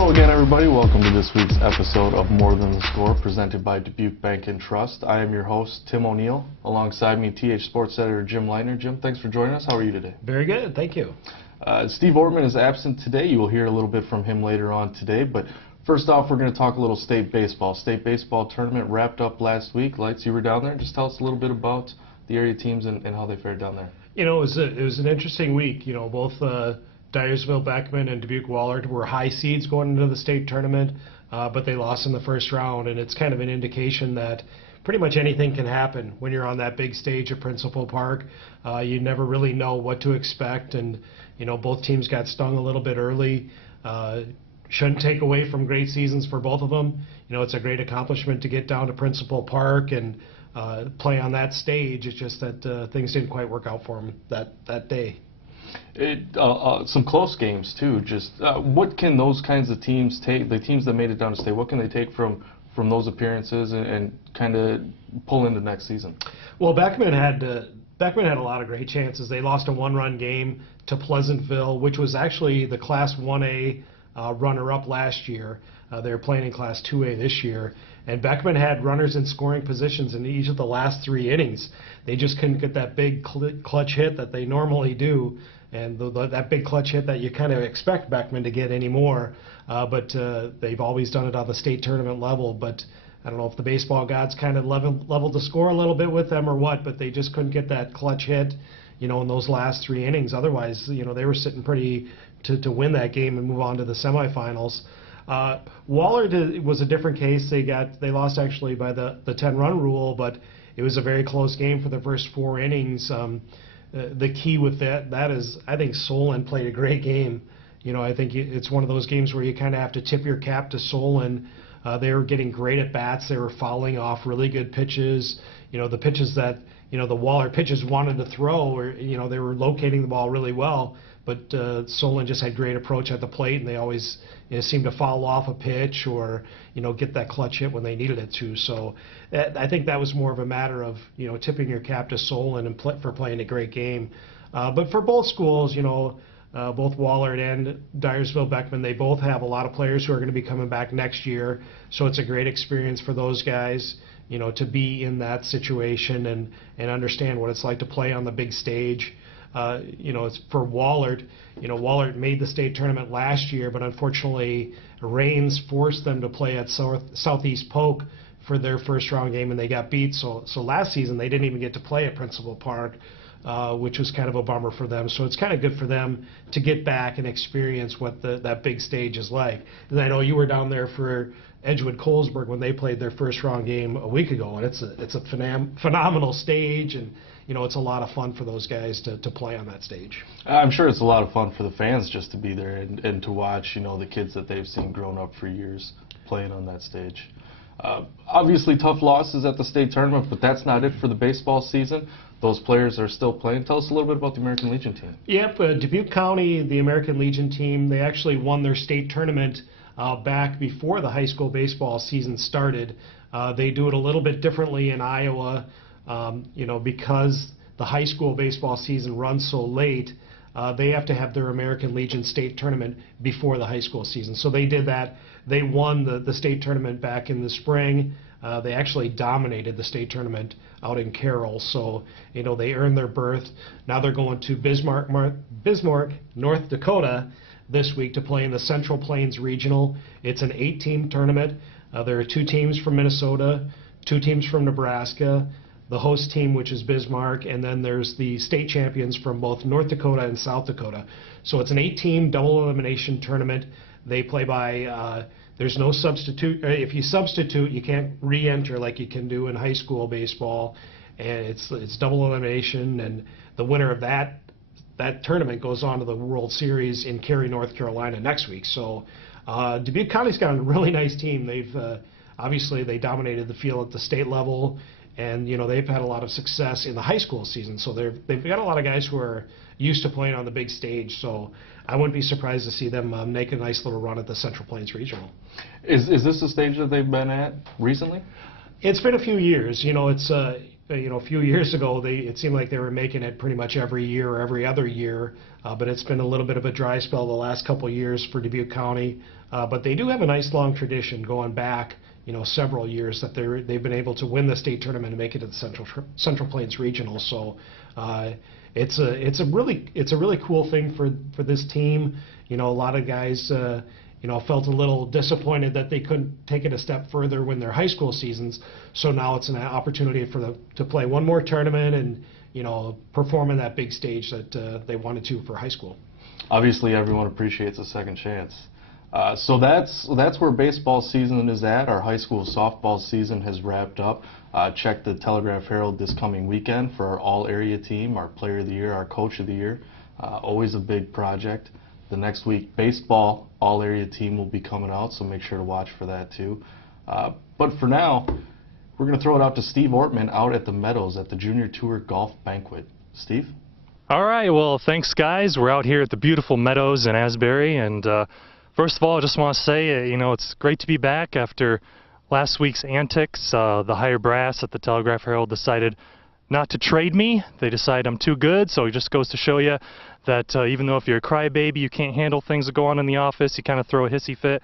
Hello again, everybody. Welcome to this week's episode of More Than the Score, presented by Dubuque Bank and Trust. I am your host, Tim O'Neill. Alongside me, TH Sports editor Jim Leitner. Jim, thanks for joining us. How are you today? Very good, thank you. Steve Ortman is absent today. You will hear a little bit from him later on today. But first off, we're going to talk a little state baseball. State baseball tournament wrapped up last week. Lights, you were down there. Just tell us a little bit about the area teams and how they fared down there. You know, it was an interesting week. You know, both Dyersville, Beckman, and Dubuque Wahlert were high seeds going into the state tournament, but they lost in the first round, and it's kind of an indication that pretty much anything can happen when you're on that big stage at Principal Park. You never really know what to expect, and you know, both teams got stung a little bit early. Shouldn't take away from great seasons for both of them. You know, it's a great accomplishment to get down to Principal Park and play on that stage. It's just that things didn't quite work out for them that day. Some close games too. Just what can those kinds of teams take? The teams that made it down to state, what can they take from those appearances and kind of pull into next season? Well, Beckman had a lot of great chances. They lost a one-run game to Pleasantville, which was actually the Class 1A runner-up last year. They were playing in Class 2A this year. And Beckman had runners in scoring positions in each of the last 3 innings. They just couldn't get that big clutch hit that they normally do, and that big clutch hit that you kind of expect Beckman to get anymore. But they've always done it on the state tournament level. But I don't know if the baseball gods kind of leveled the score a little bit with them or what, but they just couldn't get that clutch hit, you know, in those last 3 innings. Otherwise, you know, they were sitting pretty to win that game and move on to the semifinals. Wahlert was a different case. They lost actually by the 10-run rule, but it was a very close game for the first 4 innings. The key with that is I think Solon played a great game. You know, I think it's one of those games where you kind of have to tip your cap to Solon. They were getting great at bats. They were fouling off really good pitches. You know, the pitches that, you know, the Wahlert pitchers wanted to throw, or, you know, they were locating the ball really well. But Solon just had great approach at the plate, and they always, you know, seemed to foul off a pitch or, you know, get that clutch hit when they needed it to. So I think that was more of a matter of, you know, tipping your cap to Solon and for playing a great game. But for both schools, you know, both Wahlert and Dyersville Beckman, they both have a lot of players who are going to be coming back next year. So it's a great experience for those guys, you know, to be in that situation and understand what it's like to play on the big stage. You know, it's for Wahlert. You know, Wahlert made the state tournament last year, but unfortunately, rains forced them to play at Southeast Polk for their first round game, and they got beat. So last season they didn't even get to play at Principal Park, which was kind of a bummer for them. So it's kind of good for them to get back and experience what that big stage is like. And I know you were down there for Edgewood Colesburg when they played their first round game a week ago, and it's a phenomenal stage, and you know, it's a lot of fun for those guys to play on that stage. I'm sure it's a lot of fun for the fans just to be there and to watch, you know, the kids that they've seen grown up for years playing on that stage. Obviously tough losses at the state tournament, but that's not it for the baseball season. Those players are still playing. Tell us a little bit about the American Legion team. Yep, Dubuque County, the American Legion team, they actually won their state tournament back before the high school baseball season started. They do it a little bit differently in Iowa. You know, because the high school baseball season runs so late, they have to have their American Legion state tournament before the high school season. So they did that. They won the state tournament back in the spring. They actually dominated the state tournament out in Carroll. So, you know, they earned their berth. Now they're going to Bismarck, North Dakota this week to play in the Central Plains Regional. It's an 8-team tournament. There are 2 teams from Minnesota, 2 teams from Nebraska, the host team, which is Bismarck, and then there's the state champions from both North Dakota and South Dakota. So it's an 8-team double elimination tournament. They play by, there's no substitute. If you substitute, you can't re-enter like you can do in high school baseball. And it's double elimination, and the winner of that tournament goes on to the World Series in Cary, North Carolina next week. So Dubuque County's got a really nice team. They've obviously they dominated the field at the state level. And, you know, they've had a lot of success in the high school season. So they've got a lot of guys who are used to playing on the big stage. So I wouldn't be surprised to see them make a nice little run at the Central Plains Regional. Is this the stage that they've been at recently? It's been a few years. You know, it's a few years ago, it seemed like they were making it pretty much every year or every other year, but it's been a little bit of a dry spell the last couple of years for Dubuque County. But they do have a nice long tradition going back, several years that they've been able to win the state tournament and make it to the Central Plains Regional. So it's a really cool thing for this team. A lot of guys felt a little disappointed that they couldn't take it a step further when their high school seasons. So now it's an opportunity for them to play one more tournament and perform on that big stage that they wanted to for high school. Obviously, everyone appreciates a second chance. So that's where baseball season is at. Our high school softball season has wrapped up. Check the Telegraph Herald this coming weekend for our all-area team, our player of the year, our coach of the year. Always a big project. The next week, baseball all-area team will be coming out, so make sure to watch for that too. But for now, we're going to throw it out to Steve Ortman out at the Meadows at the Junior Tour Golf Banquet. Steve? All right, well, thanks, guys. We're out here at the beautiful Meadows in Asbury, and first of all, I just want to say, it's great to be back after last week's antics. The higher brass at the Telegraph Herald decided not to trade me. They decide I'm too good, so it just goes to show you that even though if you're a crybaby, you can't handle things that go on in the office, you kind of throw a hissy fit.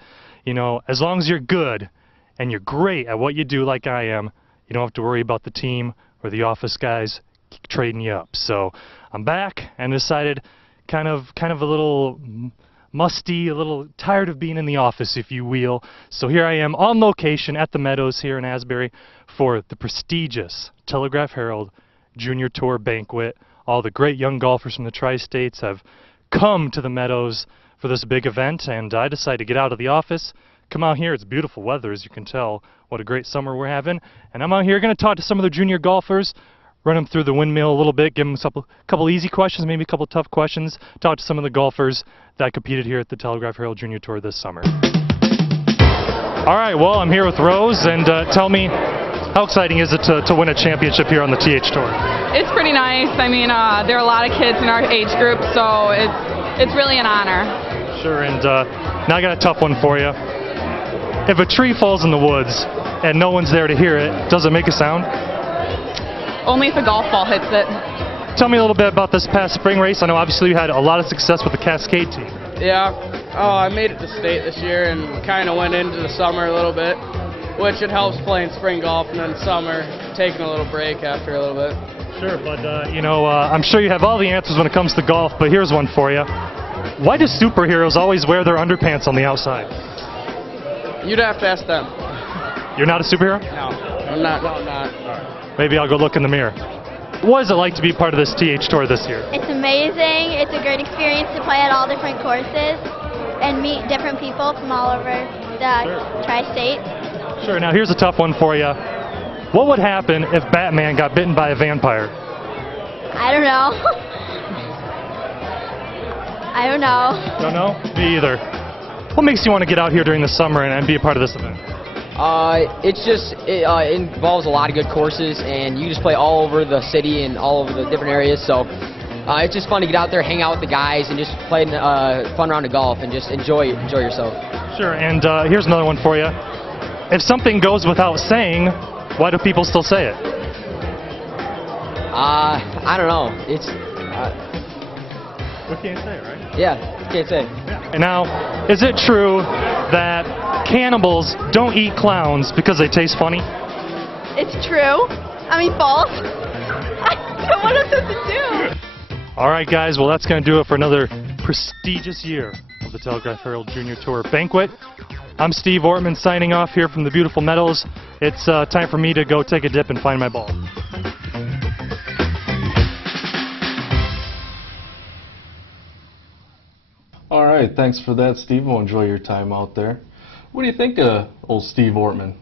As long as you're good and you're great at what you do like I am, you don't have to worry about the team or the office guys trading you up. So I'm back and decided kind of a little musty, a little tired of being in the office, if you will. So here I am on location at the Meadows here in Asbury for the prestigious Telegraph Herald Junior Tour Banquet. All the great young golfers from the Tri-States have come to the Meadows for this big event, and I decided to get out of the office, come out here. It's beautiful weather, as you can tell. What a great summer we're having. And I'm out here going to talk to some of the junior golfers, run them through the windmill a little bit, give them a couple easy questions, maybe a couple tough questions, talk to some of the golfers that competed here at the Telegraph Herald Junior Tour this summer. All right, well, I'm here with Rose, and tell me, how exciting is it to win a championship here on the TH Tour? It's pretty nice. I mean, there are a lot of kids in our age group, so it's really an honor. Sure, and now I got a tough one for you. If a tree falls in the woods and no one's there to hear it, does it make a sound? Only if a golf ball hits it. Tell me a little bit about this past spring race. I know obviously you had a lot of success with the Cascade team. Yeah. Oh, I made it to state this year and kind of went into the summer a little bit, which it helps playing spring golf, and then summer taking a little break after a little bit. Sure, but I'm sure you have all the answers when it comes to golf, but here's one for you. Why do superheroes always wear their underpants on the outside? You'd have to ask them. You're not a superhero? No, I'm not. No, I'm not. Maybe I'll go look in the mirror. What is it like to be part of this TH Tour this year? It's amazing. It's a great experience to play at all different courses and meet different people from all over the Tri-State. Sure, now here's a tough one for you. What would happen if Batman got bitten by a vampire? I don't know. I don't know. Don't know? Me either. What makes you want to get out here during the summer and be a part of this event? It involves a lot of good courses, and you just play all over the city and all over the different areas. So it's just fun to get out there, hang out with the guys, and just play a fun round of golf and just enjoy yourself. Sure, and here's another one for you. If something goes without saying, why do people still say it? I don't know. It's we can't say, right? Yeah, can't say. Yeah. And now, is it true that cannibals don't eat clowns because they taste funny? It's true. I mean, false. I don't want us to do. All right, guys. Well, that's going to do it for another prestigious year of the Telegraph Herald Junior Tour Banquet. I'm Steve Ortman signing off here from the beautiful Meadows. It's time for me to go take a dip and find my ball. All right, thanks for that, Steve. We'll enjoy your time out there. What do you think of old Steve Ortman?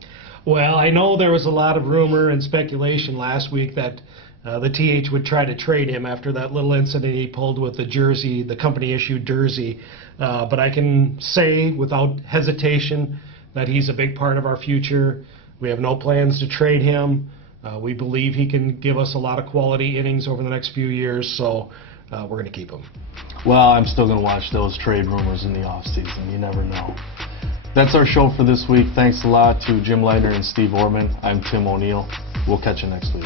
Well, I know there was a lot of rumor and speculation last week that the TH would try to trade him after that little incident he pulled with the jersey, the company-issued jersey. But I can say without hesitation that he's a big part of our future. We have no plans to trade him. We believe he can give us a lot of quality innings over the next few years, so we're going to keep him. Well, I'm still going to watch those trade rumors in the offseason. You never know. That's our show for this week. Thanks a lot to Jim Leitner and Steve Ortman. I'm Tim O'Neill. We'll catch you next week.